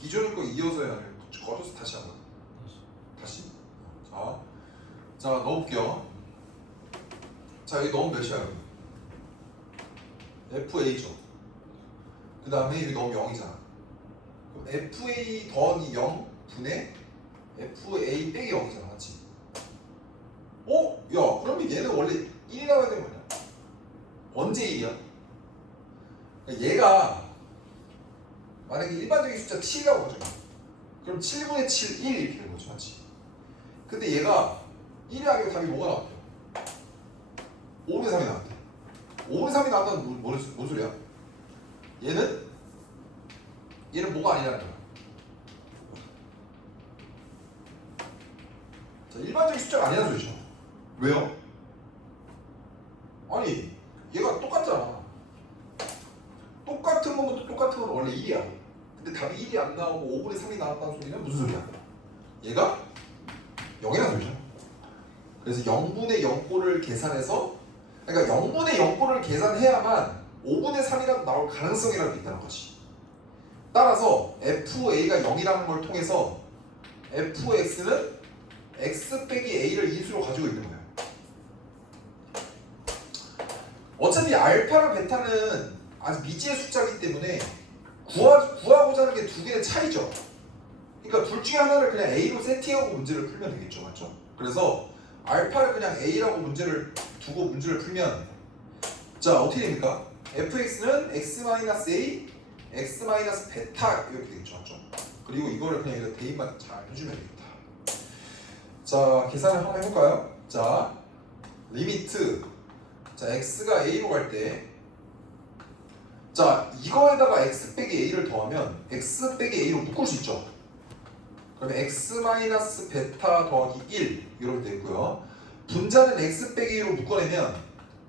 기존의 거 이어서 해야 돼. 꺼져서 다시 한번. 다시. 자 넣어볼게요. 자 여기 넣으면 몇이야 여기? FA죠. 그 다음에 여기 넣으면 0이잖아. 그럼 FA 더하기 0 분의 FA 빼기 0이잖아. 맞지? 야 그러면 얘는 원래 1이 나와야 되는 거냐? 언제 1이야? 그러니까 얘가 만약에 일반적인 숫자 7이라고 하죠. 그럼 7분의 7, 1 이렇게 되는 거죠. 맞지? 근데 얘가 1이 아니고 답이 뭐가 나왔대요? 5분의 3이 나왔대. 5분의 3이 나왔다는 뭔 소리야? 얘는 뭐가 아니라는 거야. 자, 일반적인 숫자가 아니라는 소리죠. 왜요? 아니 얘가 똑같잖아. 똑같은 거면 또 똑같은 건 원래 1이야. 근데 답이 1이 안 나오고 5분의 3이 나왔다는 소리는 무슨 소리야? 얘가 0이라는 소리죠. 그래서 0분의 0꼴을 계산해서, 그러니까 0분의 0꼴을 계산해야만 5분의 3이라도 나올 가능성이라도 있다는 거지. 따라서 FA가 0이라는 걸 통해서 FX는 X 빼기 A를 인수로 가지고 있는 거예요. 어차피 알파랑 베타는 아직 미지의 숫자이기 때문에 구하고자 하는 게 두 개의 차이죠. 그러니까 둘 중에 하나를 그냥 A로 세팅하고 문제를 풀면 되겠죠. 맞죠? 그래서 알파를 그냥 A라고 문제를 두고 문제를 풀면 자 어떻게 됩니까? fx는 x-a, x-베타 이렇게 되겠죠. 맞죠? 그리고 이거를 그냥 여기다 대입만 잘 해주면 되겠다. 자 계산을 한번 해볼까요? 자 리미트 자 x가 a로 갈 때 자 이거에다가 x 빼기 a를 더하면 x 빼기 a로 묶을 수 있죠. 그러면 x-베타 더하기 1 이렇게 되고요. 분자는 x 빼기 a로 묶어내면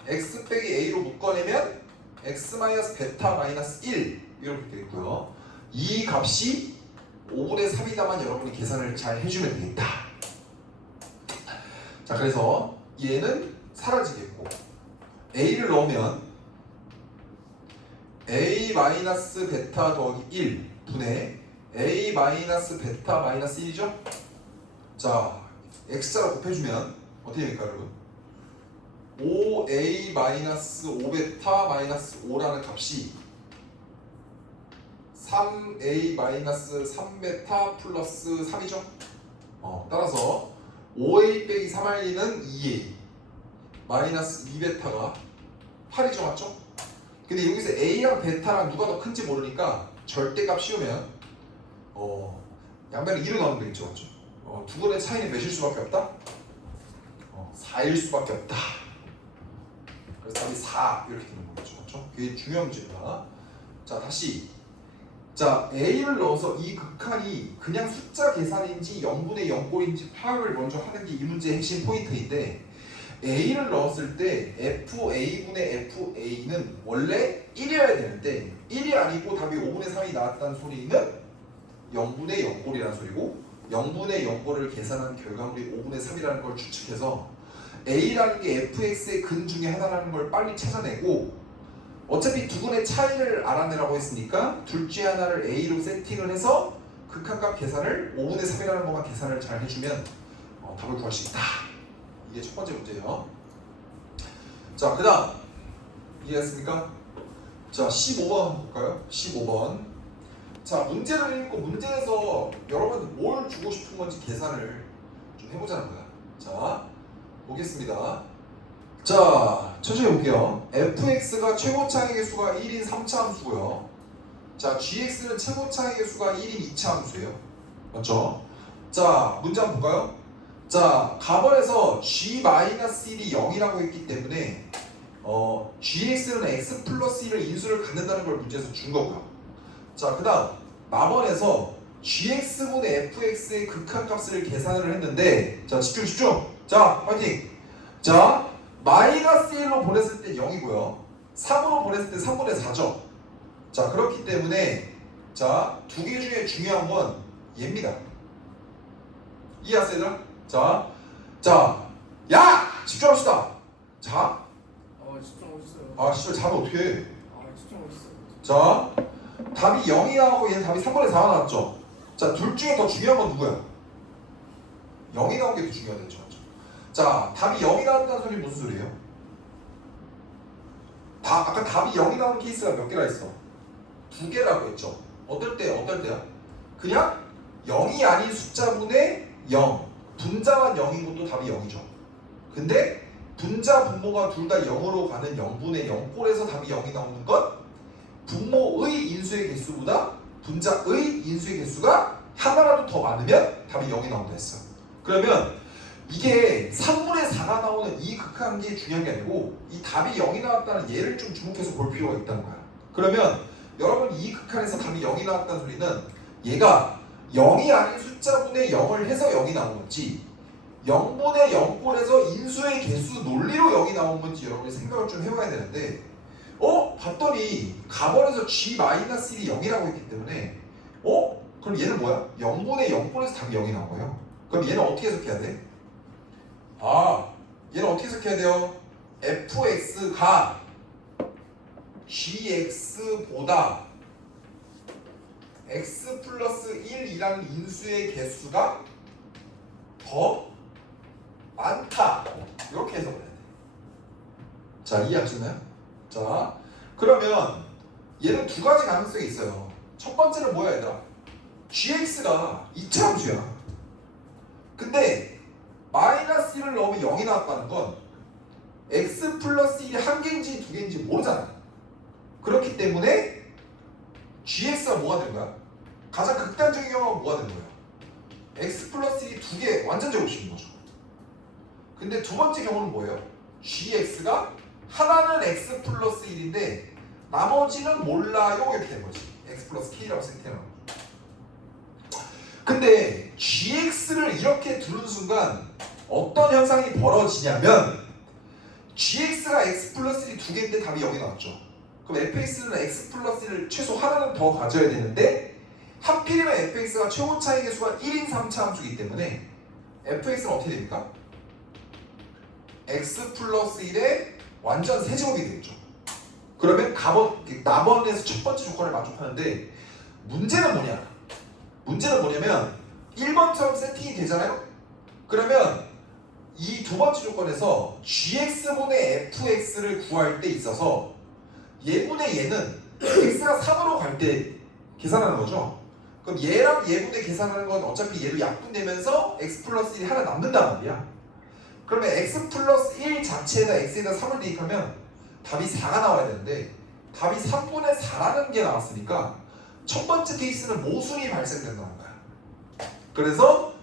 x 빼기 a로 묶어내면 x-베타 -1 이렇게 되고요. 이 값이 5분의 3이다만 여러분이 계산을 잘 해주면 되겠다. 자 그래서 얘는 사라지겠고 a를 넣으면 a-베타 더하기 1 분의 a-베타 -1이죠? 자 x자로 곱해주면 어떻게 될까요 여러분? 5a-5베타 -5라는 값이 3a-3베타 플러스 3이죠? 따라서 5a 빼기 3r는 2a 마이너스 2베타가 8이죠. 맞죠? 근데 여기서 a랑 베타랑 누가 더 큰지 모르니까 절대값 씌우면 양변을 2로 나오면 되겠죠. 맞죠? 두 분의 차이는 몇일 수밖에 없다? 4일 수밖에 없다. 그래서 답이 4 이렇게 되는 거겠죠. 맞죠? 그게 중요한 문제입니다. 자 다시 자 a를 넣어서 이 극한이 그냥 숫자 계산인지 0분의 0꼴인지 파악을 먼저 하는 게 이 문제의 핵심 포인트인데 a를 넣었을 때 fa분의 fa는 원래 1이어야 되는데 1이 아니고 답이 5분의 3이 나왔다는 소리는 0분의 0꼴이라는 소리고 0분의 0꼴을 계산한 결과물이 5분의 3이라는 걸 추측해서 a라는 게 fx의 근 중에 하나라는 걸 빨리 찾아내고 어차피 두 분의 차이를 알아내라고 했으니까 둘 중에 하나를 a로 세팅을 해서 극한값 계산을 5분의 3이라는 것만 계산을 잘 해주면 답을 구할 수 있다. 이게 첫 번째 문제예요. 자, 그 다음 이해했습니까? 자, 15번 볼까요? 15번. 자, 문제를 읽고 문제에서 여러분 뭘 주고 싶은 건지 계산을 좀 해보자는 거야. 자, 보겠습니다. 자, 천천히 볼게요. fx가 최고차항의 수가 1인 3차 함수고요. 자, gx는 최고차항의 수가 1인 2차 함수예요. 맞죠? 자, 문제 한번 볼까요? 자, 가번에서 g-1이 0이라고 했기 때문에 gx는 x 플러스 1을 인수를 갖는다는 걸 문제에서 준 거고요. 자, 그 다음 마번에서 gx분의 fx의 극한값을 계산을 했는데 자, 집중! 자, 파이팅! 자, 마이너스 1로 보냈을 때 0이고요. 3으로 보냈을 때 3분의 4죠. 자, 그렇기 때문에 자, 두 개 중에 중요한 건 얘입니다. 이해하세요, 얘들아? 자, 야! 집중합시다. 자, 집중하셨어요. 진짜 자면 어떻게 해? 집중하셨어요. 자, 답이 0이 나오고 얘는 답이 3분의 4가 나왔죠. 자, 둘 중에 더 중요한 건 누구야? 0이 나온 게 더 중요하겠죠. 자, 답이 0이 나온다는 소리 무슨 소리예요? 아까 답이 0이 나오는 케이스가 몇 개나 있어? 2개라고 했죠. 어떨 때야? 그냥 0이 아닌 숫자분의 0, 분자만 0인 것도 답이 0이죠. 근데 분자, 분모가 둘 다 0으로 가는 0분의 0꼴에서 답이 0이 나오는 건 분모의 인수의 개수보다 분자의 인수의 개수가 하나라도 더 많으면 답이 0이 나온다 했어. 그러면 이게 3분의 4가 나오는 이 극한 게 중요한 게 아니고 이 답이 0이 나왔다는 얘를 좀 주목해서 볼 필요가 있다는 거야. 그러면 여러분 이 극한에서 답이 0이 나왔다는 소리는 얘가 0이 아닌 숫자분의 0을 해서 0이 나온 건지 0분의 0꼴에서 인수의 개수 논리로 0이 나온 건지 여러분이 생각을 좀 해봐야 되는데 봤더니 가번에서 G-1이 0이라고 했기 때문에 그럼 얘는 뭐야? 0분의 0꼴에서 답이 0이 나온 거예요. 그럼 얘는 어떻게 해석해야 돼? 얘는 어떻게 해석해야 돼요? fx가 gx보다 x 플러스 1이라는 인수의 개수가 더 많다. 이렇게 해석을 해야 돼. 자, 이해하시나요? 자, 그러면 얘는 두 가지 가능성이 있어요. 첫 번째는 뭐야, 얘들아? gx가 이차함수야. 근데 마이너스 1을 넣으면 0이 나왔다는 건 x 플러스 1이 한 개인지 두 개인지 모르잖아. 그렇기 때문에 gx가 뭐가 되는 거야? 가장 극단적인 경우는 뭐가 되는 거야? x 플러스 1이 두 개 완전 제곱식인 거죠. 근데 두 번째 경우는 뭐예요? gx가 하나는 x 플러스 1인데 나머지는 몰라요 이렇게 된 거지. x 플러스 k라고 생각해요. 근데 gx를 이렇게 두는 순간 어떤 현상이 벌어지냐면 gx가 x 플러스 1이 두 개인데 답이 0이 나왔죠. 그럼 fx는 x 플러스 1을 최소 하나는 더 가져야 되는데 하필이면 fx가 최고 차이 개수가 1인 3차 함수이기 때문에 fx는 어떻게 됩니까? x 플러스 1의 완전 세제곱이 되겠죠. 그러면 나번에서 첫 번째 조건을 만족하는데 문제는 뭐냐면 1번처럼 세팅이 되잖아요. 그러면 이 두 번째 조건에서 gx분의 fx를 구할 때 있어서 얘분의 얘는 x가 3으로 갈 때 계산하는 거죠. 그럼 얘랑 얘분의 계산하는 건 어차피 얘도 약분되면서 x 플러스 1이 하나 남는단 말이야. 그러면 x 플러스 1 자체에다 x에다 3을 대입하면 답이 4가 나와야 되는데 답이 3분의 4라는 게 나왔으니까 첫 번째 케이스는 모순이 발생된다는 거야. 그래서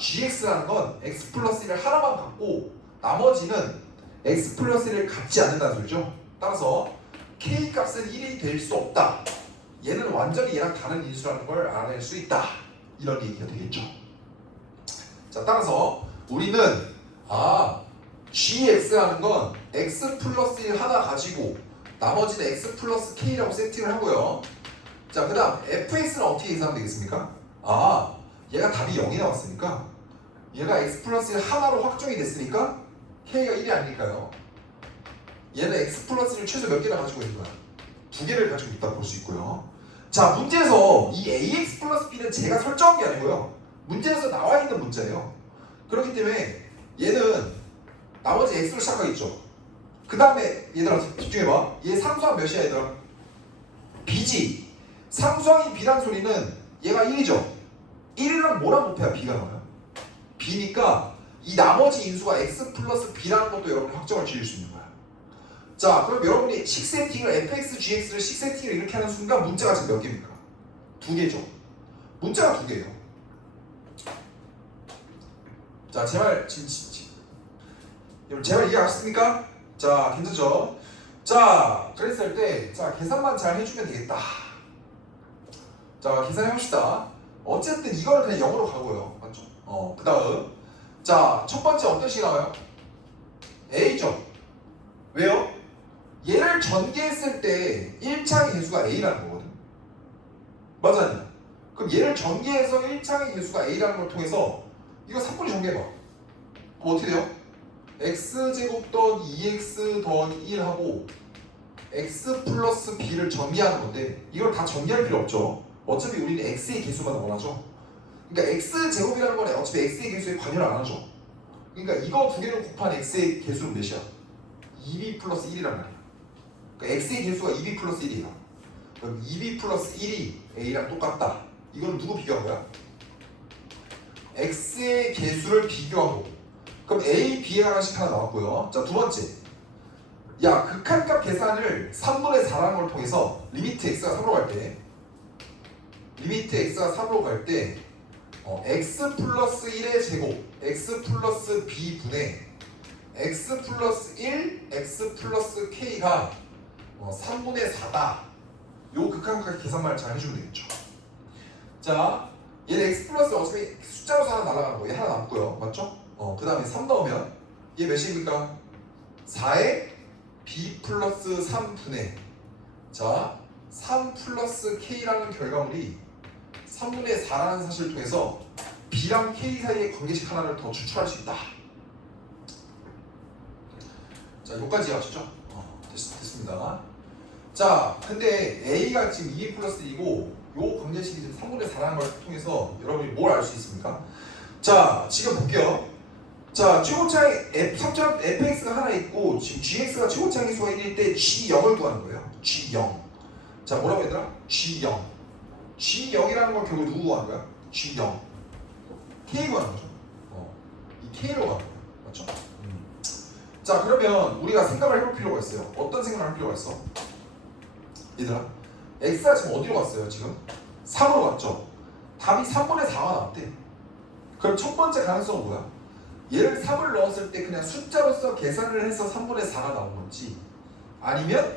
gx라는 건 x 플러스 1을 하나만 갖고 나머지는 x 플러스 1을 갖지 않는다는 소리죠. 따라서 k 값은 1이 될 수 없다. 얘는 완전히 얘랑 다른 인수라는 걸 알아낼 수 있다. 이런 얘기가 되겠죠. 자, 따라서 우리는 gx라는 건 x 플러스 1 하나 가지고 나머지는 x 플러스 k라고 세팅을 하고요. 자, 그 다음 fx는 어떻게 계산하면 되겠습니까? 얘가 답이 0이 나왔으니까 얘가 x 플러스 1 하나로 확정이 됐으니까 k가 1이 아니니까요. 얘는 x 플러스 1 최소 몇 개나 가지고 있는 거야? 두 개를 가지고 있다 볼 수 있고요. 자, 문제에서 이 ax 플러스 b는 제가 설정한 게 아니고요. 문제에서 나와 있는 문자예요. 그렇기 때문에 얘는 나머지 x로 시작하겠죠. 그 다음에 얘들아 집중해봐. 얘 상수항 몇이야 얘들아? b지. 상수항이 b란 소리는 얘가 1이죠. 1이랑 뭐랑 곱해야 b가 나와요? b니까 이 나머지 인수가 x 플러스 b라는 것도 여러분이 확정을 지을 수 있는 거야. 자, 그럼 여러분이 식 세팅을 fx, gx를 식 세팅을 이렇게 하는 순간 문자가 지금 몇 개입니까? 두 개죠. 문자가 두 개예요. 자, 제 말 여러분 제 말 이해하셨습니까? 자, 괜찮죠? 자, 그랬을 때 계산만 잘 해주면 되겠다. 자, 계산해봅시다. 어쨌든 이거는 그냥 0으로 가고요. 맞죠? 그 다음 자, 첫 번째 어떤 식이 나와요? A죠. 왜요? 얘를 전개했을 때 1창의 개수가 A라는 거거든. 맞아요? 그럼 얘를 전개해서 1창의 개수가 A라는 걸 통해서 이거 3분의 전개해봐. 그럼 어떻게 돼요? x제곱 더하기 2x 더하기 1하고 x 플러스 b를 전개하는 건데 이걸 다 전개할 필요 없죠. 어차피 우리는 x의 개수만 원하죠. 그러니까 x 제곱이라는 건 어차피 x의 개수에 관여를 안 하죠. 그러니까 이거 두 개를 곱한 x의 개수는 몇이야? 2b 플러스 1이란 말이야. 그러니까 x의 개수가 2b 플러스 1이야. 그럼 2b 플러스 1이 a랑 똑같다. 이건 누구 비교한 거야? x의 개수를 비교한 거고. 그럼 a, b의 하나씩 하나 나왔고요. 자, 두 번째. 야, 극한값 계산을 3분의 4라는 걸 통해서 리미트 x가 3으로 갈 때 x 플러스 1의 제곱 x 플러스 b 분의 x 플러스 1 x 플러스 k가 3분의 4다. 요 극한값 계산만 잘 해주면 되겠죠. 자, 얘는 x 플러스 어차피 숫자로서 하나 날아가는 거, 얘 하나 남고요, 맞죠? 그 다음에 3 넣으면 얘 몇입니까? 4에 b 플러스 3분의 자 3 플러스 k라는 결과물이 3분의 4라는 사실을 통해서 b랑 k 사이의 관계식 하나를 더 추출할 수 있다. 자, 여기까지 아시죠? 됐습니다. 자, 근데 a가 지금 2 플러스 2고 요 관계식이 지금 3분의 4라는 걸 통해서 여러분이 뭘 알 수 있습니까? 자, 지금 볼게요. 자, 최고차이 fx가 하나 있고 지금 gx가 최고차이 수가 1일 때 g0을 구하는 거예요. g0. 자, 뭐라고 얘들아? g0. g0이라는 건 결국 누구 구하는 거야? g0. k 구하는 거죠. 이 k로 구하는 거야. 맞죠? 자, 그러면 우리가 생각을 해볼 필요가 있어요. 어떤 생각을 할 필요가 있어? 얘들아, x가 지금 어디로 갔어요? 지금 3으로 갔죠? 답이 3분의 4가 나왔대. 그럼 첫 번째 가능성은 뭐야? 얘를 3을 넣었을 때 그냥 숫자로서 계산을 해서 3분의 4가 나온 건지, 아니면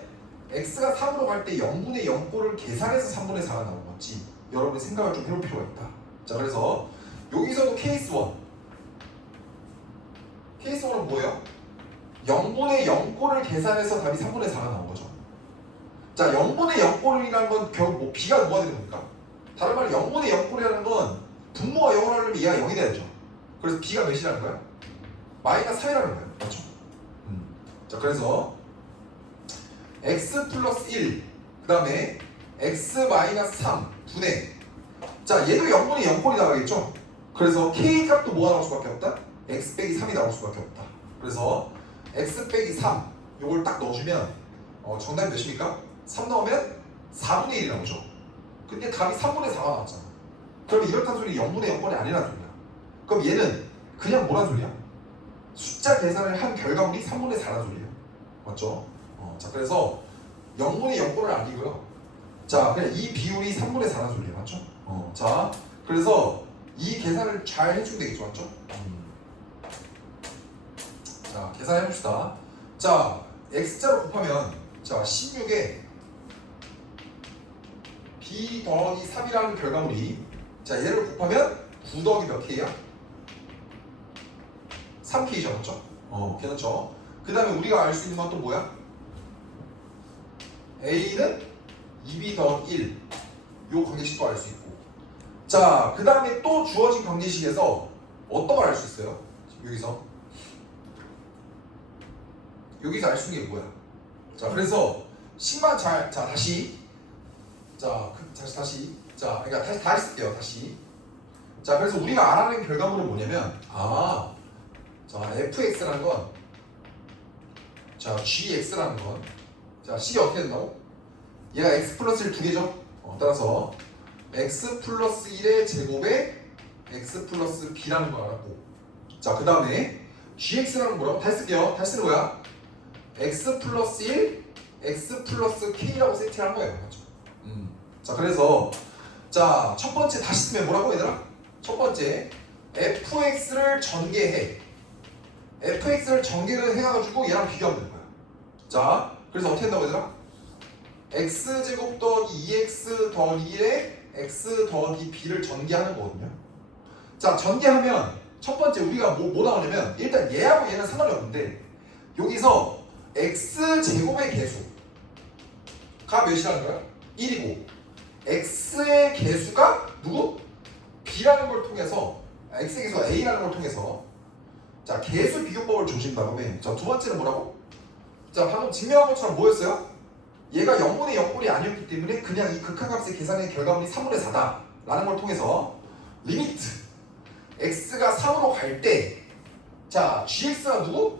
x가 3으로 갈 때 0분의 0꼴을 계산해서 3분의 4가 나온 건지 여러분이 생각을 좀 해볼 필요가 있다. 자, 그래서 여기서도 케이스 1. 케이스 1은 뭐예요? 0분의 0꼴을 계산해서 답이 3분의 4가 나온 거죠. 자, 0분의 0꼴이라는 건 결국 뭐 b가 뭐가 되는 겁니까? 다른 말로 0분의 0꼴이라는 건 분모가 0을 하려면 얘가 0이 돼야죠. 그래서 b가 몇이라는 거야? 마이너스 3이라는 거야. 맞죠? 자, 그래서 x 플러스 1, 그 다음에 x 마이너스 3 분의, 자, 얘도 0분의 0꼴이 나가겠죠? 그래서 k 값도 뭐가 나올 수밖에 없다? x 빼기 3이 나올 수밖에 없다. 그래서 x 빼기 3 요걸 딱 넣어주면 정답이 몇입니까? 3 넣으면 4분의 1이 나오죠. 근데 답이 3분의 4가 나왔잖아. 그러면 이렇다는 소리 0분의 0꼴이 아니라는 소리야. 그럼 얘는 그냥 뭐란 소리야? 숫자 계산을 한 결과물이 3분의 4라는 소리예요. 맞죠? 자, 그래서 0분의 0꼴은 아니고요. 자, 그냥 이 비율이 3분의 4라는 소리예요. 맞죠? 자, 그래서 이 계산을 잘 해주면 되겠죠. 맞죠? 자, 계산해봅시다. 자, x자로 곱하면, 자, 16에 b 더하기 3이라는 결과물이, 자, 얘를 곱하면 9 더하기 몇 k야? 3k죠. 맞죠? 괜찮죠? 그 다음에 우리가 알 수 있는 건 또 뭐야? a는 2b 더하기 1. 요 관계식도 알 수 있고. 자, 그 다음에 또 주어진 관계식에서 어떤 걸 알 수 있어요? 여기서 알 수 있는 게 뭐야? 자, 그래서 식만 잘, 자, 다시. 자, 다시. 자, 그러니까 다시 쓸게요. 다시. 자, 그래서 우리가 알아낸 결과물은 뭐냐면, 자, fx라는 건, 자, gx라는 건, 자, 식이 어떻게 된다고? 얘가 x 플러스 1 두 개죠? 따라서 x 플러스 1의 제곱에 x 플러스 b라는 거 알았고, 자, 그 다음에 gx라는 건 뭐라고? 다시 쓸게요. 다시 쓰는 거야. x 플러스 1, x 플러스 k라고 세팅한 거예요. 맞죠? 자, 그래서, 자, 첫 번째 다시 쓰면 뭐라고 얘들아? 첫 번째, fx를 전개해. fx를 전개를 해가지고 얘랑 비교하면 되는 거야. 자, 그래서 어떻게 한다고 얘들아? x제곱 더하기 2x 더하기 1에 x 더하기 b를 전개하는 거거든요. 자, 전개하면 첫 번째 우리가 뭐 나오냐면, 일단 얘하고 얘는 상관이 없는데 여기서 x제곱의 개수가 몇이라는 거야? 1이고 x의 개수가 누구? b라는 걸 통해서, x의 개수가 a라는 걸 통해서, 자, 개수 비교법을 조심 다음에, 자, 두 번째는 뭐라고? 자, 방금 증명한 것처럼 뭐였어요? 얘가 0분의 0꼴이 아니었기 때문에 그냥 이 극한값의 계산의 결과물이 3분의 4다 라는 걸 통해서 리미트 x가 3으로 갈 때 자 gx가 누구?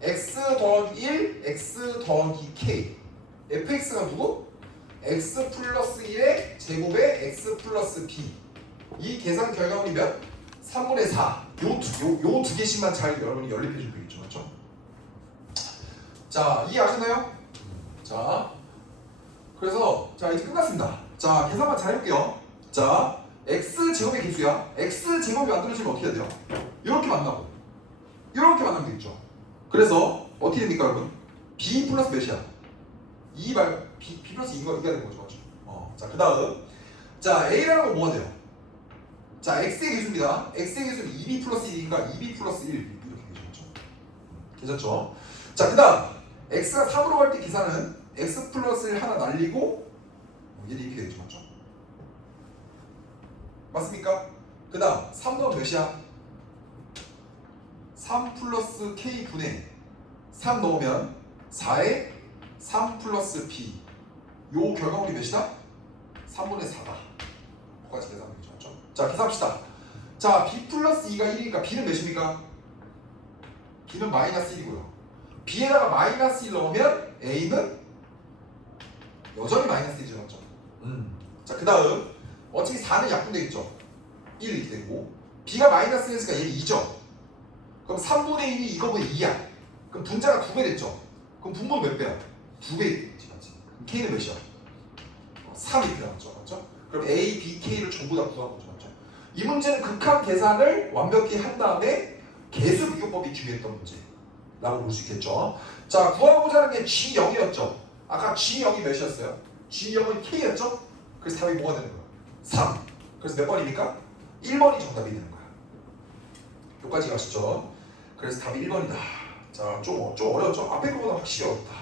x 더하기 1 x 더하기 k fx가 누구? x 플러스 1의 제곱에 x 플러스 b 이 계산 결과물이 몇? 3분의 4 요 두 개씩만 잘 여러분이 연립해 주면 되겠죠 맞죠? 자 이해하셨나요? 자 그래서 자 이제 끝났습니다 자 계산만 잘 해볼게요 자 x 제곱의 개수야 x 제곱이 만들어지면 어떻게 해야 돼요? 이렇게 만나고 이렇게 만나면 되겠죠 그래서 어떻게 됩니까 여러분? b 플러스 몇이야? 2 말 b 플러스 2가 되는 거죠 맞죠? 자 그 다음 자 a라는 건 뭐가 돼요? 자 x의 개수입니다 x의 개수는 2b 플러스 1인가 2b 플러스 1 이렇게 되죠 괜찮죠? 자 그 다음 x가 3으로 갈 때 계산은 x 플러스 1 하나 날리고 얘는 이렇게 되죠 맞죠? 맞습니까? 그 다음 3 더하면 몇이야? 3 플러스 k 분의 3 넣으면 4에 3 플러스 b 요 결과물이 몇이다? 3분의 4다 거기까지 계산하면 되죠 맞죠? 자 계산합시다 자 b 플러스 2가 1이니까 b는 몇입니까? b는 마이너스 1이고요 b에다가 마이너스 1 넣으면 a는 여전히 마이너스 1이죠 맞죠? 자 그 다음 어차피 4는 약분되겠죠 1 이렇게 되고 b가 마이너스 1이니까 얘는 2죠 그럼 3분의 1이 이거보다 2야 그럼 분자가 2배 됐죠 그럼 분모는 몇 배야? 2배 되겠지 맞지? 그럼 k는 몇이야? 3 이렇게 나왔죠 맞죠? 그럼 a, b, k를 전부 다 구한 거죠 맞죠? 이 문제는 극한 계산을 완벽히 한 다음에 개수 비교법이 중요했던 문제라고 볼 수 있겠죠 자 구하고자 하는 게 G0이었죠 아까 G0이 몇이었어요? G0은 K였죠? 그래서 답이 뭐가 되는 거야? 3 그래서 몇 번입니까? 1번이 정답이 되는 거야 여기까지 가시죠 그래서 답이 1번이다 자 좀 어려웠죠? 앞에 거보다 확실히 어렵다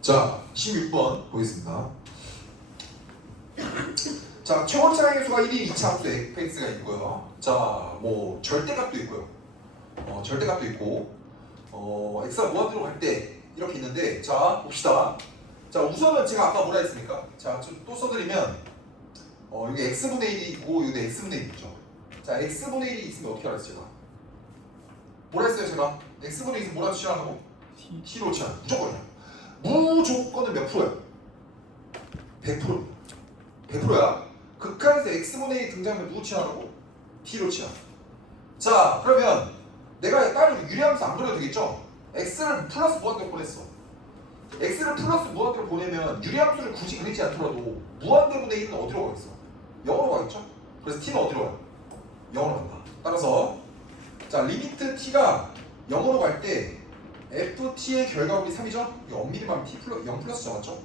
자 16번 보겠습니다 자 최고차의 수가 1인 2차 함수 fx가 있고요 자 뭐 절대값도 있고요 절대값도 있고 x가 무한대로 갈 때 이렇게 있는데 자 봅시다 자 우선은 제가 아까 뭐라 했습니까 자 좀 또 써드리면 여기 x분의 1이 있고 여기 x분의 1이 있죠 자 x분의 1이 있으면 어떻게 알았어요 제가 뭐라 했어요 제가 x분의 1이 있으면 뭐라 취하라고? t로 취하는 무조건이야 무조건은 몇 프로야? 100%. 100%야. 극한에서 x분의 1이 등장하면 누구 취하라고? t로 취하. 자, 그러면 내가 다른 유리함수 안 그려도 되겠죠? x를 플러스 무한대로 보냈어. x를 플러스 무한대로 보내면 유리함수를 굳이 그리지 않더라도 무한대분의 1은 어디로 가겠어? 0으로 가겠죠? 그래서 t는 어디로 가? 0으로 간다. 따라서 자 리미트 t가 0으로 갈 때 ft의 결과물이 3이죠? 이거 엄밀히 말하면 t 플러스 0 플러스죠 맞죠?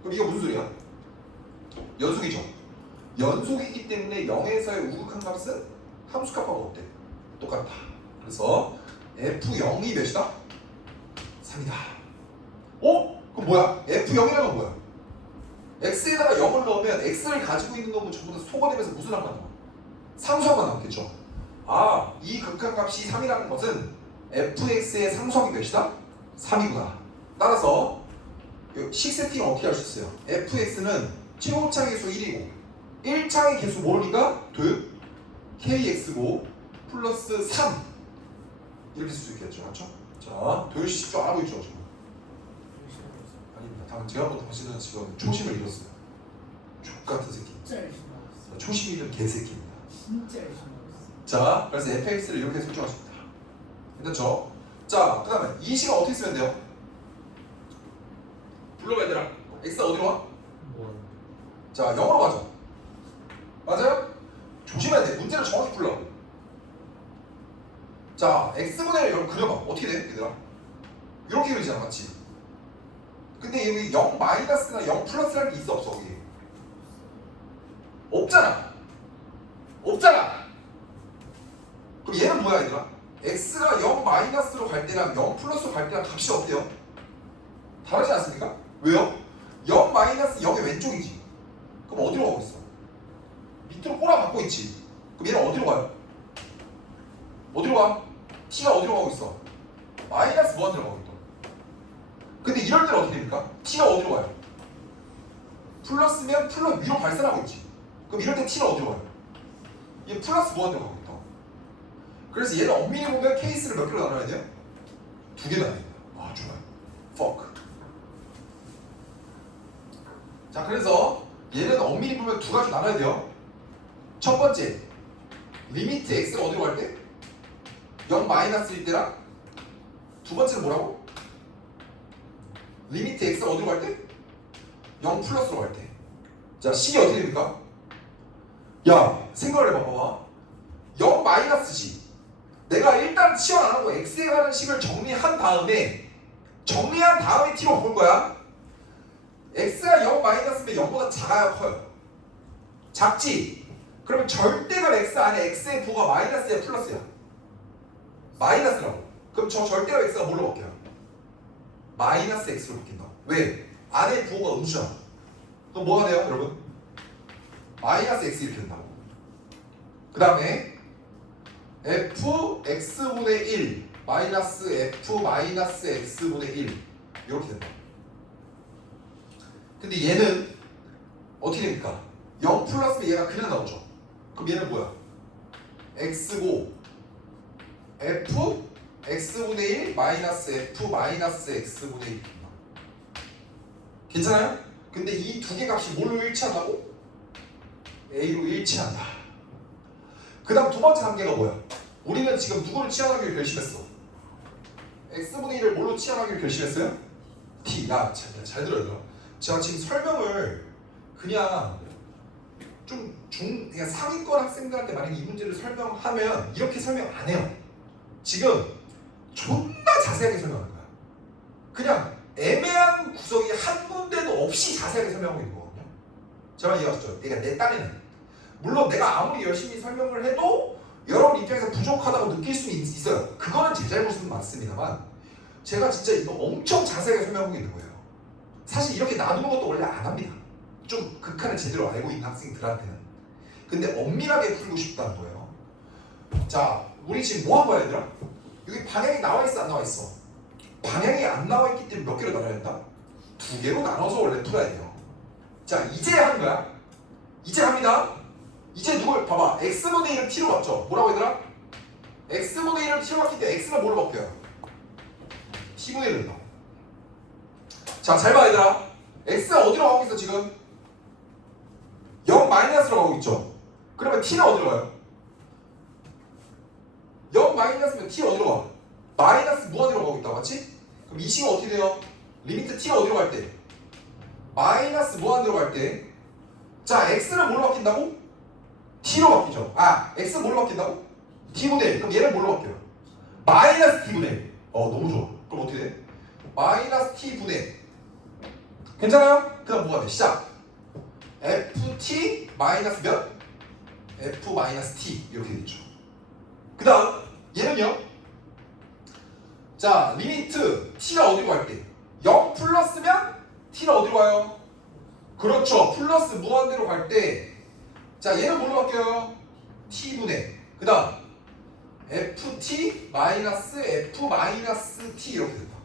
그럼 이거 무슨 소리야? 연속이죠? 연속이기 때문에 0에서의 우극한 값은 함수값하고 어때? 똑같다 그래서 f0이 몇이다? 3이다 그럼 뭐야? f0이라는 뭐야? x에다가 0을 넣으면 x를 가지고 있는 놈은 전부 다 소거되면서 무슨 항만 남아? 상수항만 남겠죠? 이 극한 값이 3이라는 것은 fx의 상수항이 몇이다? 3이구나. 따라서 식 세팅을 어떻게 할 수 있어요? fx는 최고차의 개수 1이고 1차의 개수 모르니까 도요? kx고 플러스 3 이렇게 쓸 수 있겠죠. 맞죠? 자, 도요씨 좀 알아보이죠? 지금? 아닙니다. 방금 제가 보던 당신은 지금 초심을 잃었어요. 족같은 새끼. 진짜 열심히 하고 있어. 초심 잃은 개새끼입니다. 진짜 열심히 하고 있어. 자, 그래서 fx를 이렇게 설정하십니다. 됐죠? 자, 그 다음에 이 시간 어떻게 쓰면 돼요? 불러봐 얘들아. x가 어디로 와? 자, 0으로 가죠. 맞아요? 조심해야 돼. 문제를 정확히 풀라고. 자, x분의 1 그려봐. 어떻게 돼 얘들아? 이렇게 그리잖아, 맞지? 근데 여기 0 마이너스나 0 플러스라는 게 있어 없어 거기? 없잖아. 없잖아. 그럼 얘는 뭐야 얘들아? x가 0 마이너스로 갈 때랑 0 플러스로 갈 때랑 값이 어때요? 다르지 않습니까? 왜요? 0 마이너스 0의 왼쪽이지. 그럼 어디로 가고 있어? 밑으로 꼬라박고 있지. 그럼 얘는 어디로 가요? 어디로 가? t가 어디로 가고 있어? 마이너스 무한대로 가고 있다. 근데 이럴 때는 어떻게 됩니까? t가 어디로 가요? 플러스면 플러스 위로 발산하고 있지. 그럼 이럴 때 t는 어디로 가요? 얘 플러스 무한대로 가고 있다. 그래서 얘는 엄밀히 보면 케이스를 몇 개로 나눠야 돼요? 두 개 나눠야 돼요. 아 좋아요. fuck. 자 그래서 얘는 엄밀히 보면 두 가지 나눠야 돼요. 첫 번째 리미트 x가 어디로 갈 때? 0 마이너스일 때랑 두 번째는 뭐라고? 리미트 x가 어디로 갈 때? 0 플러스로 갈 때. 자 식이 어떻게 됩니까? 야 생각을 해봐 봐봐. 0 마이너스지. 내가 일단 치환 안 하고 x에 가는 식을 정리한 다음에 t로 볼 거야. x가 0 마이너스면 0보다 작아요 커요? 작지? 그러면 절대값 x 안에 x의 부호가 마이너스야 플러스야? 마이너스라고. 그럼 저 절대값 x가 뭘로 바뀌어요? 마이너스 x로 바뀐다. 왜? 안에 부호가 음수잖아. 그럼 뭐가 돼요 여러분? 마이너스 x 이렇게 된다고. 그 다음에 f x분의 1 마이너스 f 마이너스 x분의 1 이렇게 된다. 근데 얘는 어떻게 됩니까? 0 플러스면 얘가 그냥 나오죠. 그럼 얘는 뭐야? x고 f x분의 1 마이너스 f 마이너스 x분의 1 괜찮아요? 근데 이 두 개 값이 뭘로 일치한다고? a로 일치한다. 그 다음 두 번째 단계가 뭐야? 우리는 지금 누구를 치환하기로 결심했어? x분의 1을 뭘로 치환하기로 결심했어요? t. 야, 잘 들어요. 제가 지금 설명을 그냥 그냥 상위권 학생들한테 만약에 이 문제를 설명하면 이렇게 설명 안 해요. 지금 존나 자세하게 설명하는 거야. 그냥 애매한 구석이 한 군데도 없이 자세하게 설명하고 있는 거거든요. 제가 이해하셨죠? 내 딴에는 물론 내가 아무리 열심히 설명을 해도 여러분 입장에서 부족하다고 느낄 수 있어요. 그거는 제 잘못은 맞습니다만 제가 진짜 이거 엄청 자세하게 설명하고 있는 거예요. 사실 이렇게 나누는 것도 원래 안 합니다. 좀 극한을 제대로 알고 있는 학생들한테는. 근데 엄밀하게 풀고 싶다는 거예요. 자, 우리 지금 뭐 한 거야 얘들아? 여기 방향이 나와 있어 안 나와 있어? 방향이 안 나와 있기 때문에 몇 개로 나눠야 된다? 두 개로 나눠서 원래 풀어야 돼요. 자, 이제 하는 거야. 이제 합니다. 이제 누굴 봐봐. x분의 1을 t로 봤죠? 뭐라고 얘들아? x분의 1을 t로 봤기 때문에 x가 뭐로 바뀌어요? t분의 1로 된다. 자, 잘 봐 얘들아. x가 어디로 가고 있어 지금? 0 마이너스로 가고 있죠? 그러면 t는 어디로 가요? 0 마이너스면 t 어디로 가? 마이너스 무한대로 가고 있다 맞지? 그럼 이 식은 어떻게 돼요? 리미트 t가 어디로 갈 때? 마이너스 무한대로 갈 때. 자, x는 뭘로 바뀐다고? t로 바뀌죠. 아, x 뭘로 바뀐다고? t분의 1. 그럼 얘는 뭘로 바뀌어요? 마이너스 t분의 1. 너무 좋아. 그럼 어떻게 돼? 마이너스 t분의 1. 괜찮아요? 그 다음 뭐가 돼? 시작. ft 마이너스 몇? f 마이너스 t 이렇게 되죠. 그 다음 얘는요. 자, 리미트 t가 어디로 갈 때? 0 플러스면 t는 어디로 가요? 그렇죠. 플러스 무한대로 갈 때. 자, 얘는 뭘로 바뀌어요? t분의. 그 다음 ft 마이너스 f 마이너스 t 이렇게 된다.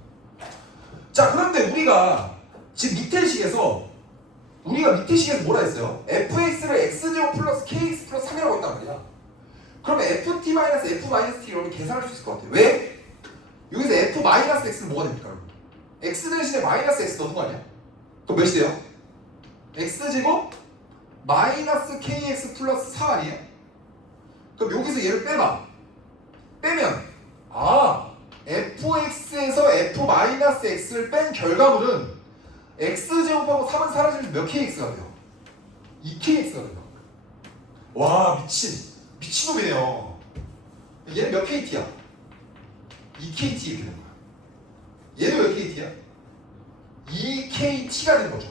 자, 그런데 우리가 지금 밑에 식에서 뭐라 했어요? fx를 x제곱 플러스 kx 플러스 3이라고 했단 말이야. 그러면 ft 마이너스 f 마이너스 t 이렇게 계산할 수 있을 것 같아요. 왜? 여기서 f 마이너스 x는 뭐가 됩니까? x 대신에 마이너스 x 넣는 거 아니야? 그럼 몇이 돼요? x제곱 마이너스 kx 플러스 4 아니에요? 그럼 여기서 얘를 빼면 fx에서 f 마이너스 x를 뺀 결과물은 x제곱하고 3은 사라지면 몇 kx가 돼요? 2kx가 돼요. 와 미친놈이네요. 얘는 몇 kt야? 2kt 이렇게 되는 거야. 얘는 몇 kt야? 2kt가 되는 거죠.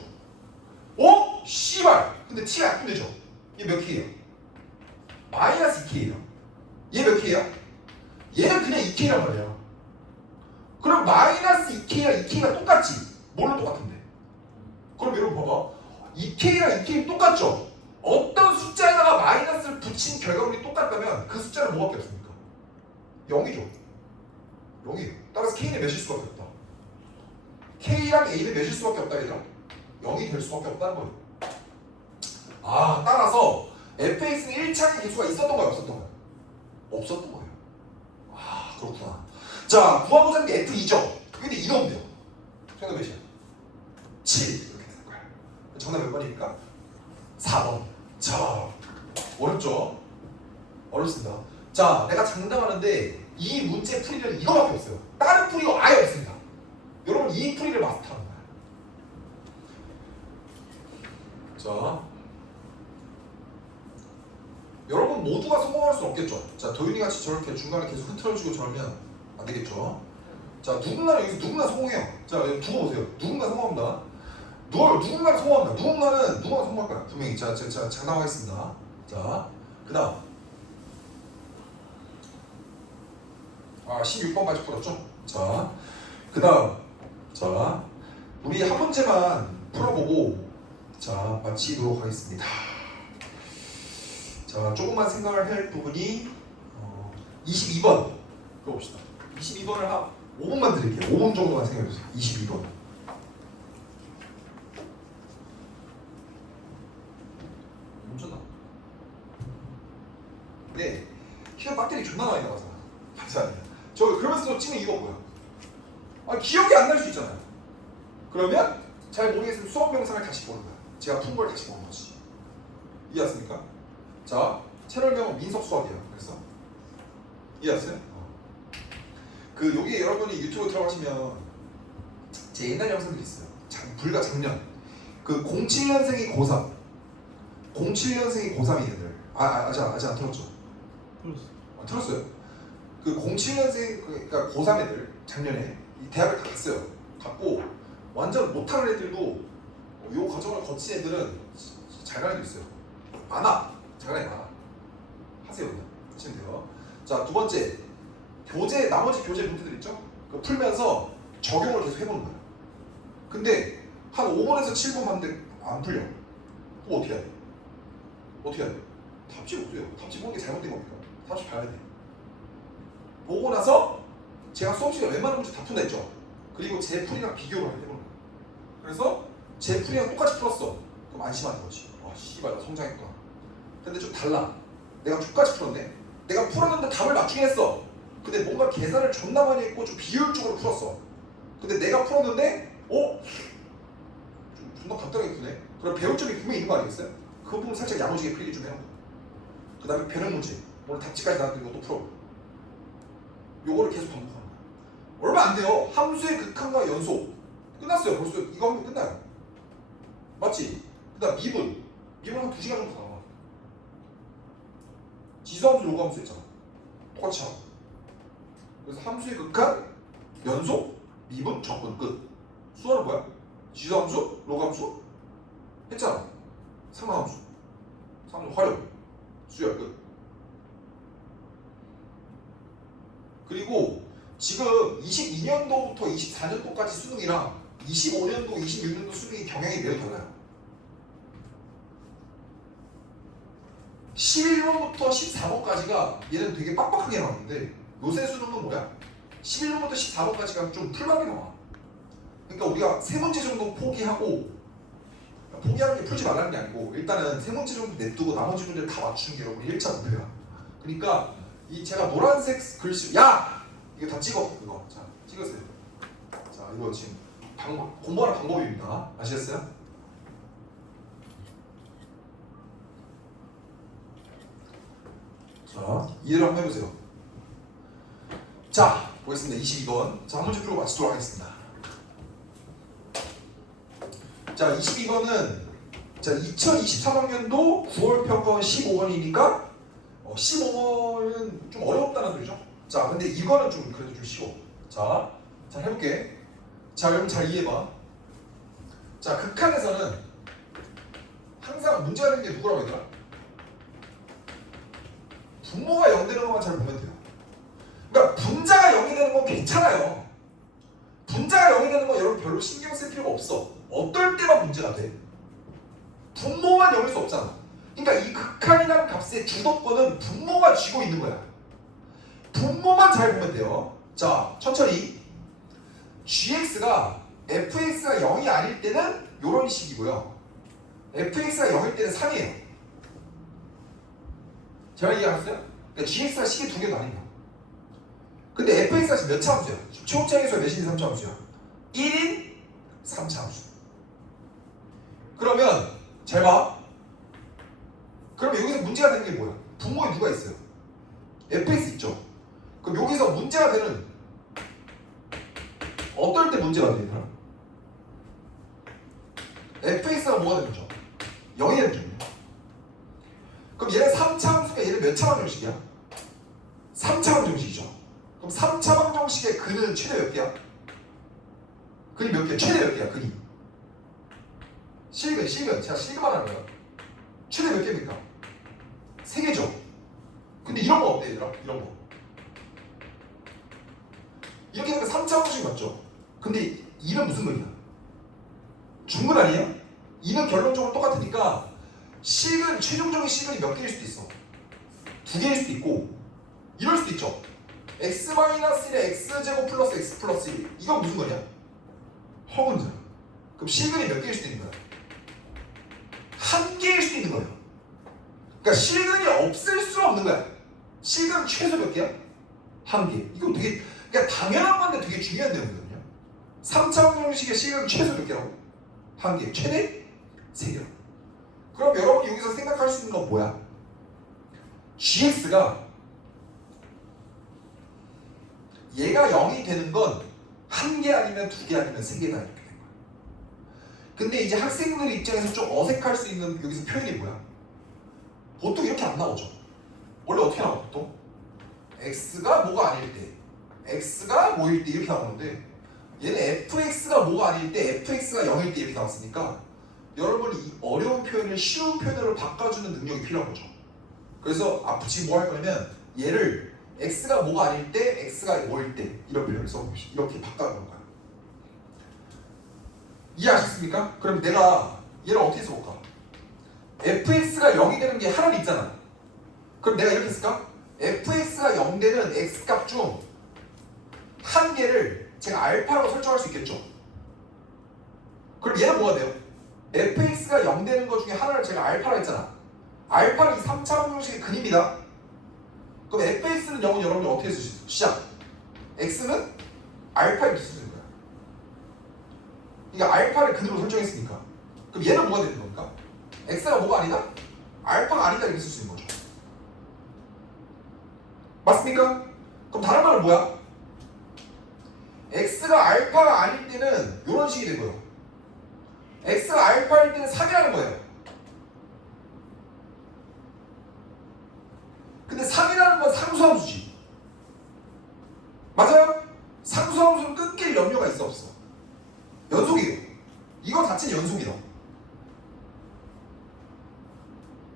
어? 씨발! 근데 t가 약분되죠? 얘 몇 k야? 마이너스 2k야. 얘 몇 k야? 얘는 그냥 2k란 말이야. 그럼 마이너스 2k랑 2k가 똑같지? 뭘로 똑같은데? 그럼 여러분 봐봐. 2k랑 2k는 똑같죠? 어떤 숫자에다가 마이너스를 붙인 결과물이 똑같다면 그 숫자는 뭐밖에 없습니까? 0이죠. 0이에요. 따라서 k는 몇일 수밖에 없다. k랑 a는 몇일 수밖에 없다 얘들아. 0이 될 수밖에 없다는 거예요. 따라서 fx는 1차의 개수가 있었던 거야 없었던 거야? 없었던 거예요. 그렇구나. 자, 구하고자 하는 게 f2죠. 근데 2 넣으면 돼요. 정답 몇이야? 7 이렇게 되는 거야. 정답 몇 번입니까? 4번. 자, 어렵죠? 어렵습니다. 자, 내가 장담하는데 이 문제 풀이는 이거밖에 없어요. 다른 풀이가 아예 없습니다. 여러분 이 풀이를 마스터하는 거야. 자, 여러분 모두가 성공할 수 없겠죠. 자, 도윤이 같이 저렇게 중간에 계속 흐트러지고 저러면 안 되겠죠. 자, 누군가는 여기서 누군가 성공해요. 자, 여기 두고 보세요. 누군가 성공합니다. 누군가는 성공합니다. 누군가 성공할 거야. 분명히. 자, 장담하겠습니다. 자, 그 다음. 16번까지 풀었죠? 자, 그 다음. 자, 우리 한 문제만 풀어보고 자, 마치도록 하겠습니다. 자, 조금만 생각을 할 부분이 22번 풀어봅시다. 22번을 한 5분만 드릴게요. 5분 정도만 생각해주세요. 22번. 멈췄나? 네, 키가 배터리 존나 많이 나가잖아. 맞아요. 저 그러면서 찍는 이거 뭐야? 기억이 안 날 수 있잖아요. 그러면 잘 모르겠으면 수업 영상을 다시 보는 거야. 제가 푼 걸 다시 보는 거지. 이해했습니까? 자, 채널명은 민석 수학이에요. 그래서 이해했어요? 여기 여러분이 유튜브 들어가시면 제 옛날 영상들이 있어요. 불과 작년. 07년생이 고3. 07년생이 고3이 애들. 아직 안 틀었죠? 틀었어요. 07년생 그러니까 고3 애들 작년에 이 대학을 다 갔어요. 갔고 완전 못하는 애들도 요 과정을 거친 애들은 잘 가는 애도 있어요. 많아. 잘 가는 애 많아. 하세요 그냥. 하시면 돼요. 자, 두 번째 나머지 교재 문제들 있죠? 그거 풀면서 적용을 계속 해보는 거예요. 근데 한 5번에서 7번 봤는데 안 풀려. 그럼 어떻게 해야 돼? 어떻게 해야 돼? 답지 못해요. 답지 보는 게 잘못된 겁니까? 답지 봐야 돼. 보고 나서 제가 수업 시간에 웬만한 문제 다 푼다 했죠? 그리고 제 풀이랑 비교를 해보는 거예요. 그래서 제 풀이랑 똑같이 풀었어. 그럼 안심하는 거지. 씨발 나 성장했구나. 근데 좀 달라. 내가 똑같이 풀었네. 내가 풀었는데 답을 맞추긴 했어. 근데 뭔가 계산을 존나 많이 했고 좀 비효율적으로 풀었어. 근데 내가 풀었는데 좀 존나 간단하게 푸네. 그럼 배울 점이 분명히 있는 거 아니겠어요? 그 부분 살짝 야무지게 풀기 좀 해놓고 그 다음에 변형 문제 오늘 답지까지 나왔던 것도 풀어. 요거를 계속 반복하는 거야. 얼마 안 돼요. 함수의 극한과 연속 끝났어요. 벌써 이거 하면 끝나요. 맞지? 그 다음 미분 한 2시간 정도 나와. 지수함수 로그함수 있잖아. 똑같이 하고. 그래서 함수의 극한, 연속, 미분, 적분 끝. 수화는 뭐야? 지수함수, 로그함수 했잖아. 상하함수, 활용, 수열 끝. 그리고 지금 22년도부터 24년도까지 수능이랑 25년도, 26년도 수능이 경향이 매우 달라요. 11번부터 14번까지가 얘는 되게 빡빡하게 나왔는데 요새 수능은 뭐야? 11번부터 14번까지가 좀 풀만하게 나와. 그러니까 우리가 3문제 정도 포기하고, 포기하는 게 풀지 말라는 게 아니고 일단은 3문제 정도 냅두고 나머지 문제를 다 맞추는 게 여러분이 1차 목표야. 그러니까 이 제가 노란색 글씨, 야! 이거 다 찍어. 이거 자 찍으세요. 자 이거 지금 공부하는 방법입니다. 아시겠어요? 자, 이해를 한번 해보세요. 자, 보겠습니다. 22번. 자, 한 문제 풀고 마치도록 하겠습니다. 자, 22번은 자, 2023학년도 9월 평가원 15번이니까 15번은 좀 어렵다는 소리죠. 자, 근데 이거는 좀 그래도 좀 쉬워. 자, 잘 해볼게. 자, 여러분 잘 이해해봐. 자, 극한에서는 항상 문제가 되는 게 누구라고 했더라? 분모가 0 되는 것만 잘 보면 돼요. 그러니까 분자가 0이 되는 건 괜찮아요. 분자가 0이 되는 건 여러분 별로 신경 쓸 필요가 없어. 어떨 때만 문제가 돼. 분모만 0일 수 없잖아. 그러니까 이 극한이라는 값의 주도권은 분모가 쥐고 있는 거야. 분모만 잘 보면 돼요. 자, 천천히. gx가 fx가 0이 아닐 때는 이런 식이고요. fx가 0일 때는 3이에요. 제가 이해하셨어요? 그러니까 gx가 식이 두 개 나뉜다. 근데 fx가 지금 몇 차 함수야? 최고차항에서 몇인 3차 함수야? 1인 3차 함수. 그러면 잘 봐. 그럼 여기서 문제가 되는 게 뭐야? 분모에 누가 있어요? fx 있죠? 그럼 여기서 문제가 되는 어떨 때 문제가 되는 거야? fx가 뭐가 되는 거죠? 0이 되는 거죠. 그럼 얘는 3차 함수가 얘는 몇 차 방정식이야? 3차 방정식이죠. 그럼 3차 방정식의 근은 최대 몇 개야? 근이 몇 개야? 최대 몇 개야? 근이 실근 제가 실근만 하는 거야. 최대 몇 개입니까? 3개죠. 근데 이런 거 어때 얘들아? 이런 거 이렇게 되면 3차 방정식 맞죠? 근데 2는 무슨 근이야? 중근 아니에요? 2는 결론적으로 똑같으니까 식은 최종적인 식은이 몇 개일 수도 있어. 2개일 수도 있고 이럴 수도 있죠. x-1에 x제곱 플러스 x 플러스 1 이건 무슨 거냐? 허근이잖아. 그럼 실근이 몇 개일 수도 있는 거야? 한 개일 수도 있는 거야. 그러니까 실근이 없을 수 없는 거야. 실근 최소 몇 개야? 한 개. 이거 되게 그러니까 당연한 건데 되게 중요한 내용이거든요. 3차 방정식의 실근 최소 몇 개라고? 한 개. 최대 3개라고. 그럼 여러분이 여기서 생각할 수 있는 건 뭐야? gx가 얘가 0이 되는 건 한 개 아니면 2개 아니면 3개다 이렇게 된 거야. 근데 이제 학생들 입장에서 좀 어색할 수 있는 여기서 표현이 뭐야? 보통 이렇게 안 나오죠. 원래 어떻게 나와 보통? x가 뭐가 아닐 때 x가 뭐일 때 이렇게 나오는데 얘는 fx가 뭐가 아닐 때 fx가 0일 때 이렇게 나왔으니까 여러분이 이 어려운 표현을 쉬운 표현으로 바꿔주는 능력이 필요한 거죠. 그래서 지금 뭐 할 거냐면 얘를 x가 뭐가 아닐 때 x가 뭐일 때 이런 표현을 써보시죠. 이렇게 바꿔보는 거야. 이해하셨습니까? 그럼 내가 얘를 어떻게 써볼까? fx가 0이 되는 게 하나는 있잖아. 그럼 내가 이렇게 쓸까? fx가 0 되는 x값 중 한 개를 제가 알파라고 설정할 수 있겠죠? 그럼 얘는 뭐가 돼요? fx가 0 되는 것 중에 하나를 제가 알파라고 했잖아. 알파는 이 3차 방정식의 근입니다. 그럼 fx는 0은 여러분이 어떻게 쓸 수 있어요? 시작! x는 알파 이렇게 쓰는 거야. 그러니까 알파를 근으로 설정했으니까 그럼 얘는 뭐가 되는 겁니까? x가 뭐가 아니다? 알파가 아니다 이렇게 쓸 수 있는 거죠. 맞습니까? 그럼 다른 말은 뭐야? x가 알파가 아닐 때는 이런 식이 되고요. x가 알파일 때는 3이라는 거예요. 근데 3이라는 건 상수함수지. 맞아요? 상수함수는 끊길 염려가 있어 없어? 연속이에요. 이거 자체는 연속이다.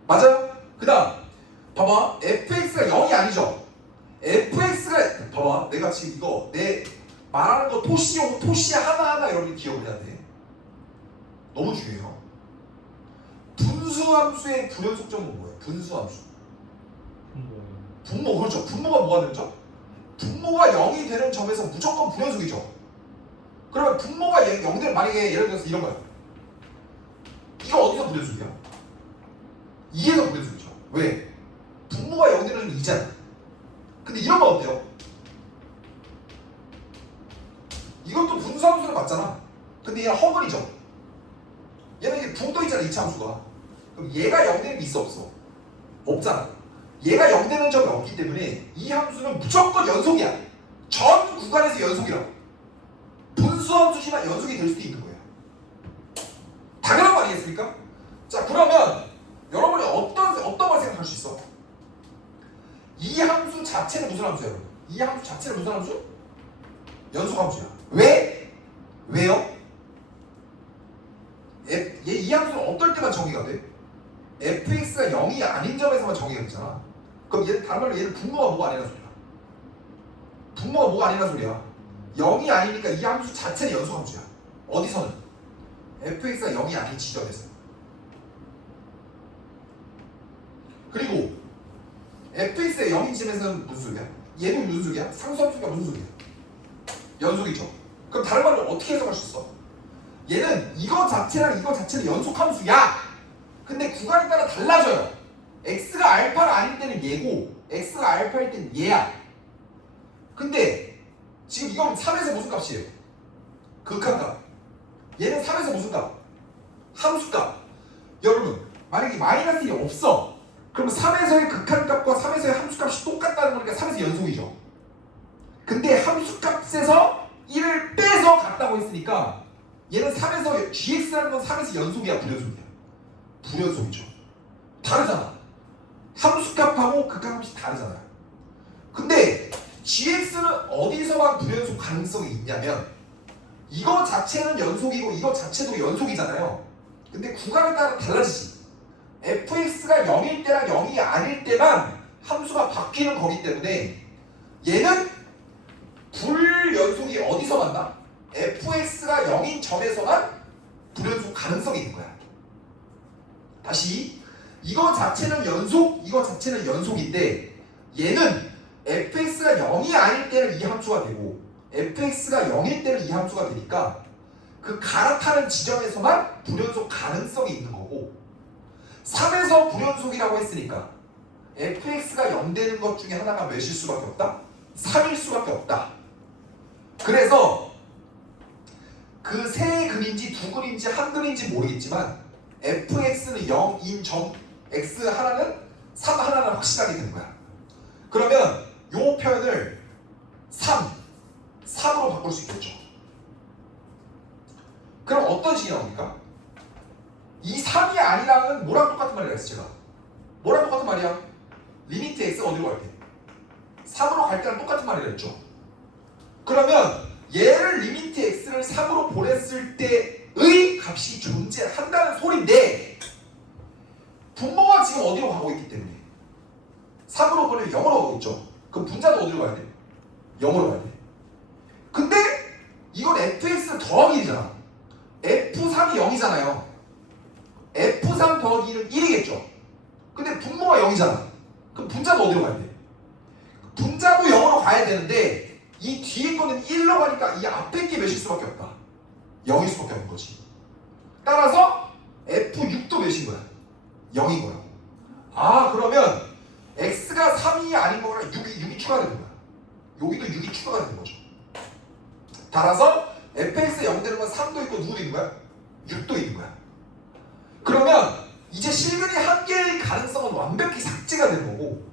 맞아요? 그 다음 봐봐. fx가 0이 아니죠? fx가 봐봐. 내가 지금 이거 내 말하는 거 토시 하나하나 여러분이 기억을 해야 돼. 너무 중요해요. 분수함수의 불연속점은 뭐예요? 분수함수 분모. 그렇죠. 분모가 뭐가 되는 점? 분모가 0이 되는 점에서 무조건 불연속이죠. 그러면 분모가 0 되면 만약에 예를 들어서 이런 거야. 이거 어디서 불연속이야? 2에서 불연속이죠. 왜? 분모가 0 되는 점은 2잖아. 근데 이런 건 어때요? 이것도 분수함수는 맞잖아. 얘가 0 되는 점이 없기 때문에 이 함수는 무조건 연속이야. 전 구간에서 연속이라고. 분수함수지만 연속이 될 수도 있는 거예요. 당연한 거 아니겠습니까? 자, 그러면 여러분이 어떤 걸 생각할 수 있어? 이 함수 자체는 무슨 함수야, 여러분? 이 함수 자체는 무슨 함수? 연속함수야. 왜? 왜요? 이 함수는 어떨 때만 정의가 돼? fx가 0이 아닌 점에서만 정의가 되잖아. 그럼 얘는 다른 말로 얘는 분모가 뭐가 아니라는 소리야. 분모가 뭐가 아니라는 소리야. 0이 아니니까 이 함수 자체는 연속함수야. 어디서는? fx가 0이 아닌 지점에서. 그리고 fx가 0인 지점에서는 무슨 소리야? 얘는 무슨 소리야? 상수함수가 무슨 소리야? 연속이죠. 그럼 다른 말로 어떻게 해석할 수 있어? 얘는 이거 자체랑 이거 자체는 연속함수야. 근데 구간에 따라 달라져요. x가 알파가 아닐 때는 얘고 x가 알파일 때는 얘야. 근데 지금 이건 3에서 무슨 값이에요? 극한값. 얘는 3에서 무슨 값? 함수값. 여러분 만약에 마이너스 1이 없어. 그러면 3에서의 극한값과 3에서의 함수값이 똑같다는 거니까 3에서 연속이죠. 근데 함수값에서 1을 빼서 같다고 했으니까 얘는 3에서 gx라는 건 3에서 연속이야, 불연속이야? 불연속이죠. 다르잖아. 함수값하고 극한값이 다르잖아요. 근데 gx는 어디서만 불연속 가능성이 있냐면 이거 자체는 연속이고 이거 자체도 연속이잖아요. 근데 구간에 따라 달라지지. fx가 0일 때랑 0이 아닐 때만 함수가 바뀌는 거기 때문에 얘는 불연속이 어디서 만나? fx가 0인 점에서만 불연속 가능성이 있는 거야. 다시 이거 자체는 연속, 이거 자체는 연속인데 얘는 fx가 0이 아닐 때는 이 함수가 되고 fx가 0일 때는 이 함수가 되니까 그 갈아타는 지점에서만 불연속 가능성이 있는 거고 3에서 불연속이라고 했으니까 fx가 0 되는 것 중에 하나가 몇일 수밖에 없다? 3일 수밖에 없다. 그래서 그 세 근인지 두 근인지 한 근인지 모르겠지만 fx는 0인 점 x 하나는 3 하나는 확실하게 되는 거야. 그러면 요 표현을 3으로 바꿀 수 있겠죠. 그럼 어떤 식이 나옵니까? 이 3이 아니라는 뭐랑 똑같은 말이라 했어 제가. 뭐랑 똑같은 말이야? 리미트 x가 어디로 갈 때? 3으로 갈 때랑 똑같은 말이라 했죠. 그러면 얘를 리미트 x를 3으로 보냈을 때의 값이 존재한다는 소리인데 분모가 지금 어디로 가고 있기 때문에 3으로 보내면 0으로 가고 있죠. 그럼 분자도 어디로 가야 돼? 0으로 가야 돼. 근데 이건 fx 더하기 1이잖아. f3이 0이잖아요. f3 더하기 1은 1이겠죠. 근데 분모가 0이잖아. 그럼 분자도 어디로 가야 돼? 분자도 0으로 가야 되는데 이 뒤에 거는 1로 가니까 이 앞에 게 몇일 수밖에 없다. 0일 수밖에 없는 거지. 따라서 f6도 몇인 거야? 0인 거야. 아 그러면 x가 3이 아닌 거랑 6이 추가되는 거야. 여기도 6이 추가가 되는 거죠. 따라서 fx 0 되는 건 3도 있고 누구도 있는 거야? 6도 있는 거야. 그러면 이제 실근이 한 개일 가능성은 완벽히 삭제가 되는 거고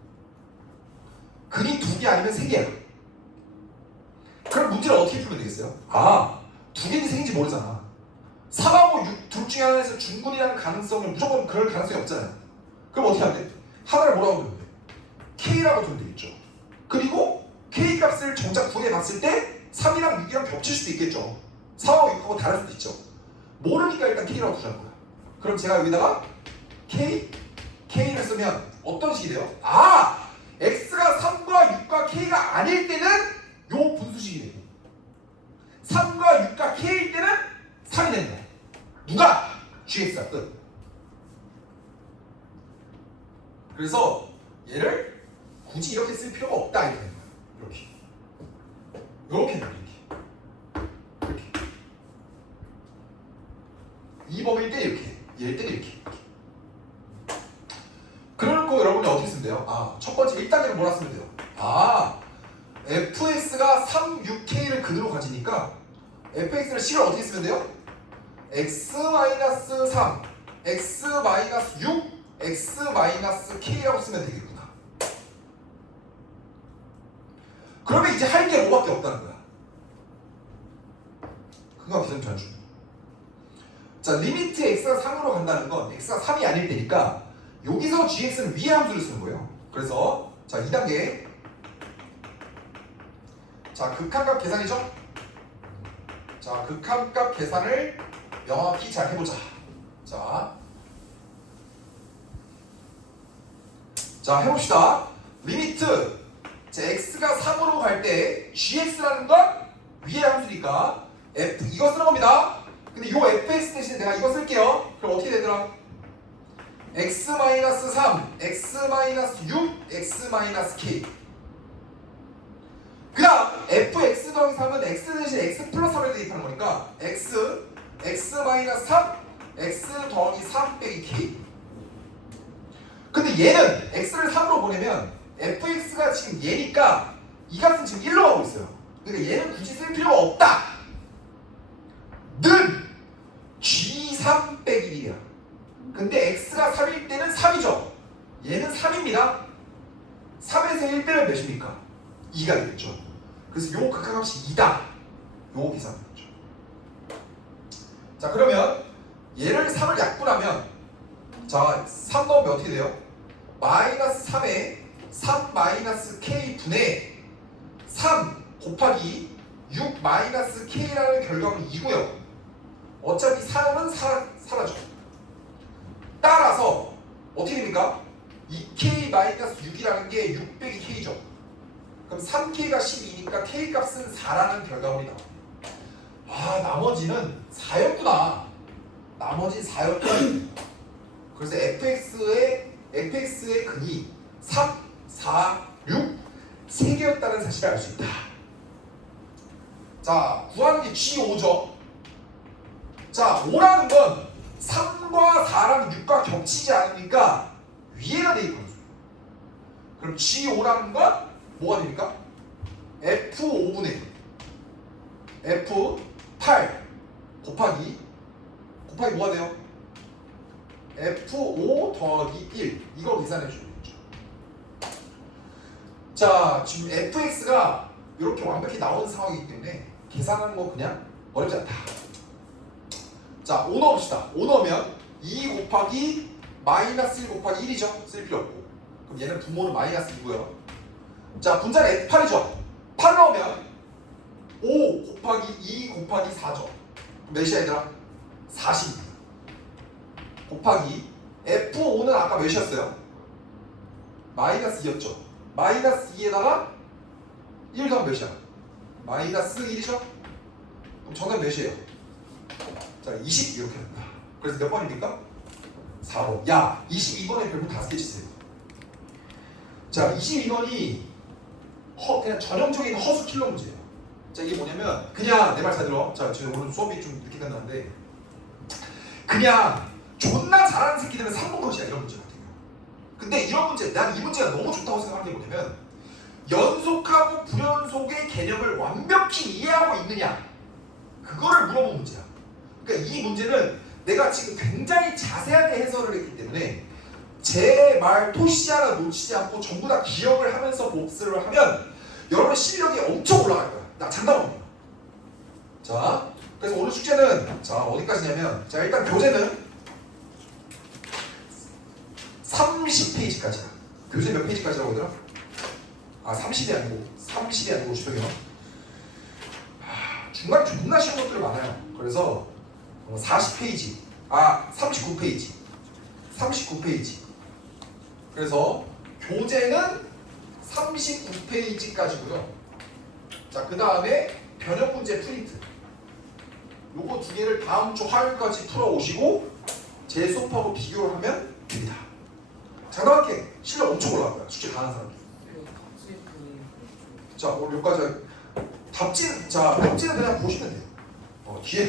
근이 2개 아니면 3개야. 그럼 문제를 어떻게 풀면 되겠어요? 아, 2개인지 3개인지 모르잖아. 3하고 6 둘 중에 하나에서 중근이라는 가능성을 무조건 그럴 가능성이 없잖아요. 그럼 어떻게 하면 돼? 하나를 뭐라고 두면 돼? K라고 두면 되겠죠. 그리고 K 값을 정작 구해 봤을 때 3이랑 6이랑 겹칠 수도 있겠죠. 4하고 6하고 다를 수도 있죠. 모르니까 일단 K라고 두자는 거야. 그럼 제가 여기다가 K를 쓰면 어떤 식이 돼요? 아! X가 3과 6과 K가 아닐 때는 요 분수식이 되고 3과 6과 K일 때는 3이 되는 거야. 누가? GX가 끝. 그래서 얘를 굳이 이렇게 쓸 필요가 없다 이렇게 되는 거야. 이렇게 이 범위일 때 이렇게, 얘일 때는 이렇게. 그럴 거 여러분이 어떻게 쓰면 돼요? 아, 첫 번째 1단계는 뭐라 쓰면 돼요? 아, fx가 3, 6k를 근으로 가지니까 fx를 식을 어떻게 쓰면 돼요? x-3, x-6, x-k라고 쓰면 되겠구나. 그러면 이제 할 게 뭐밖에 없다는 거야. 그거 계산 전주. 자, 리미트 x가 3으로 간다는 건 x가 3이 아닐 때니까 여기서 gx는 위의 함수를 쓰는 거예요. 그래서 자, 2단계. 자, 극한값 계산이죠? 자, 극한값 계산을 명확히 잘 해보자. 자, 해봅시다. 리미트 자, x가 3으로 갈 때 gx라는 건 위의 함수니까 f 이거 쓰는 겁니다. 근데 요 fx 대신에 내가 이거 쓸게요. 그럼 어떻게 되더라? x-3, x-6, x-k. 그 다음 fx 더하기 3은 x 대신 x 플러스 3을 대입하는 거니까 x, x-3, x 더하기 3 빼기 k. 근데 얘는 x를 3으로 보내면 fx가 지금 얘니까 이 값은 지금 1로 가고 있어요. 그러니까 얘는 굳이 쓸 필요가 없다. 는 g3 빼기 1이야. 근데 x가 3일 때는 3이죠. 얘는 3입니다. 3에서 1 빼면 몇입니까? 2가 되겠죠. 그래서 요 극한값이 2다. 요거 계산되죠. 자, 그러면 얘를 3을 약분하면 자, 3 넣으면 어떻게 돼요? 마이너스 3에 3 마이너스 k 분의 3 곱하기 6 마이너스 k라는 결과는 2고요. 어차피 3은 사라져. 따라서 어떻게 됩니까? 2k 마이너스 6이라는 게 6 빼기 k죠. 그럼 3k가 12니까 k 값은 4라는 결과물이 나와. 아, 나머지는 4였구나. 나머지는 4였구나. 그래서 fx의 근이 3, 4, 6 3개였다는 사실을 알 수 있다. 자, 구하는 게 G5죠. 자, 5라는 건 3과 4랑 6과 겹치지 않으니까 위에가 대입하는 거죠. 그럼 G5라는 건 뭐가 됩니까? F5분의 F8 곱하기 뭐가 돼요? F5 더하기 1 이걸 계산해 주면 되죠. 자, 지금 fx가 이렇게 완벽히 나오는 상황이기 때문에 계산하는 거 그냥 어렵지 않다. 자, 5 넣읍시다. 5 넣으면 2 곱하기 마이너스 1 곱하기 1이죠. 쓸 필요 없고. 그럼 얘는 분모는 마이너스 2고요. 자, 분자는 F8이죠. 8 넣으면 5 곱하기 2 곱하기 4죠. 몇이야 얘들아? 40. 곱하기 F5는 아까 몇이었어요? 마이너스 2였죠. 마이너스 2에다가 1 더하면 몇이야? 마이너스 1이죠? 그럼 정답 몇이에요? 자, 20 이렇게 된다. 그래서 몇 번입니까? 4번. 야, 22번에 별표 5개 치세요. 자, 22번이 그냥 전형적인 허수 킬러 문제예요. 자, 이게 뭐냐면 그냥 내 말 잘 들어. 자, 지금 오늘 수업이 좀 늦게 끝났는데 그냥 존나 잘하는 새끼들은 3번 것이야 이런 문제 같은 경우. 근데 이런 문제, 난 이 문제가 너무 좋다고 생각하는 게 뭐냐면 연속하고 불연속의 개념을 완벽히 이해하고 있느냐 그거를 물어본 문제야. 그러니까 이 문제는 내가 지금 굉장히 자세하게 해설을 했기 때문에 제 말 토시 하나 놓치지 않고 전부 다 기억을 하면서 복습을 하면 여러분 실력이 엄청 올라갈 거야. 나 장담합니다. 자, 그래서 오늘 숙제는 자 어디까지냐면 자 일단 교재는 30페이지까지야. 교재 몇 페이지까지라고 하더라? 아 30이 아니고 50페이지요. 중간 존나 쉬운 것들이 많아요. 그래서 40페이지, 39페이지. 그래서 교재는 39페이지까지고요. 자, 그 다음에 변형 문제 프린트. 요거 두 개를 다음 주 화요일까지 풀어오시고 제 수업하고 비교를 하면 됩니다. 장담할게. 실력 엄청 올라갈 거야. 숙제 다 하는 사람들. 자, 오늘 여기까지 답지는 그냥 보시면 돼요. 뒤에